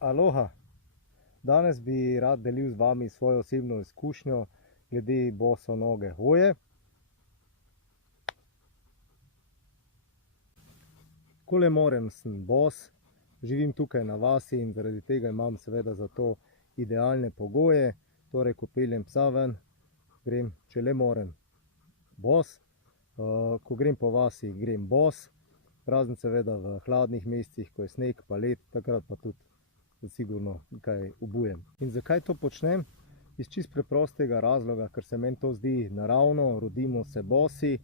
Aloha! Danes bi rad delil z vami svojo osebno izkušnjo glede bosonoge hoje. Ko le morem, sem bos, živim tukaj na vasi in zaradi tega imam seveda za to idealne pogoje. Torej, ko peljem psa ven, grem, če le morem, bos. Ko grem po vasi, grem bos. Razen seveda v hladnih mesecih, ko je sneg pa led, takrat pa tudi sigurno kaj obujem. In zakaj to počnem? Iz čisto preprostega razloga, ker se meni to zdi naravno, rodimo se bosi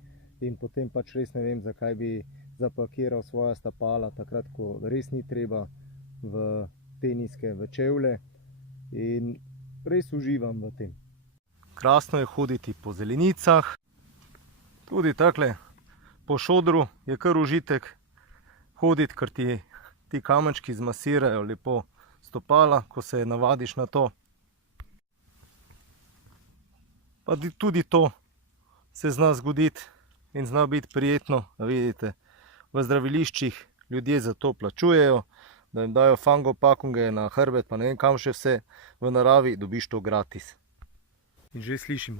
in potem pač res ne vem, zakaj bi zapakiral svoja stopala takrat, ko res ni treba, v teniske, v čevlje, in res uživam v tem. Krasno je hoditi po zelenicah, tudi takle po šodru je kar užitek hoditi, ker ti kamenčki zmasirajo lepo stopala, ko se navadiš na to. Pa tudi to se zna zgoditi in zna biti prijetno. Vidite, v zdraviliščih ljudje za to plačujejo, da jim dajo fangopakunge na hrbet, pa ne vem kam še vse. V naravi dobiš to gratis. In že slišim,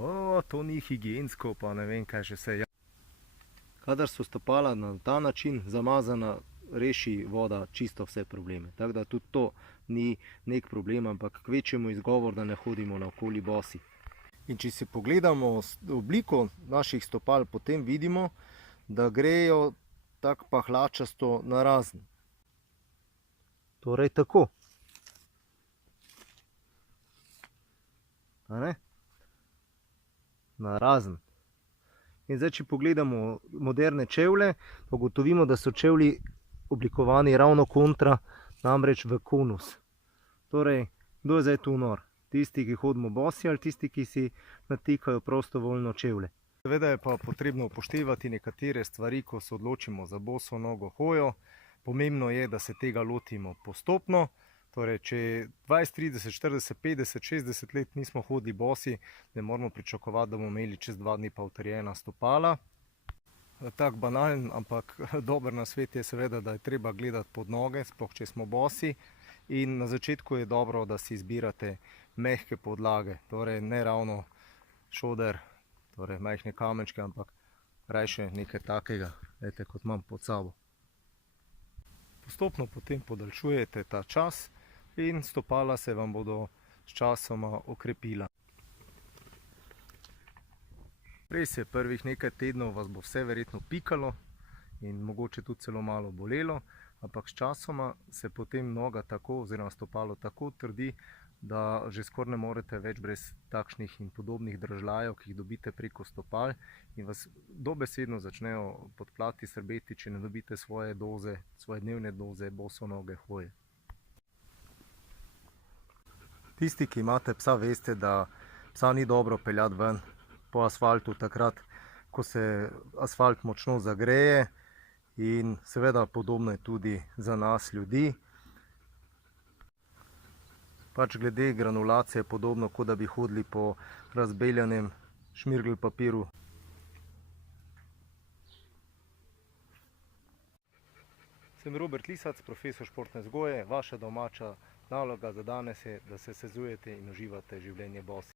to ni higiensko, pa ne vem kaj še vse. Kadar so stopala na ta način zamazana, reši voda čisto vse probleme. Tako da tudi to ni nek problem, ampak kvečjemu izgovor, da ne hodimo naokoli bosi. In če si pogledamo obliko naših stopal, potem vidimo, da grejo tako pahlačasto narazen. Torej tako. A ne? Narazen. In zdaj, če pogledamo moderne čevlje, pa ugotovimo, da so čevlji oblikovani ravno kontra, namreč v konus. Torej, kdo je zdaj tu nor? Tisti, ki hodimo bosi, ali tisti, ki si natikajo prostovoljno čevlje? Seveda je pa potrebno upoštevati nekatere stvari, ko se odločimo za boso nogo hojo. Pomembno je, da se tega lotimo postopno. Torej, če 20, 30, 40, 50, 60 let nismo hodili bosi, ne moramo pričakovati, da bomo imeli čez 2 dni pa utrjena stopala. Tak banalen, ampak dober nasvet je seveda, da je treba gledati pod noge, sploh če smo bosi. In na začetku je dobro, da si izbirate mehke podlage. Torej, ne ravno šoder, torej majhne kamenčke, ampak rajše nekaj takega, kot imam pod sabo. Postopno potem podaljšujete ta čas in stopala se vam bodo s časoma okrepila. Res je, prvih nekaj tednov vas bo vse verjetno pikalo in mogoče tudi celo malo bolelo, ampak s časoma se potem noga tako oziroma stopalo tako utrdi, da že skoraj ne morete več brez takšnih in podobnih držljajev, ki jih dobite preko stopal, in vas dobesedno začnejo podplati srbeti, če ne dobite svoje doze, svoje dnevne doze bosonoge hoje. Tisti, ki imate psa, veste, da psa ni dobro peljati ven po asfaltu takrat, ko se asfalt močno zagreje, in seveda podobno je tudi za nas ljudi. Pač glede granulacije je podobno, kot da bi hodili po razbeljanem šmirgl papiru. Sem Robert Lisac, profesor športne vzgoje. Vaša domača naloga za danes je, da se sezujete in uživate življenje bosi.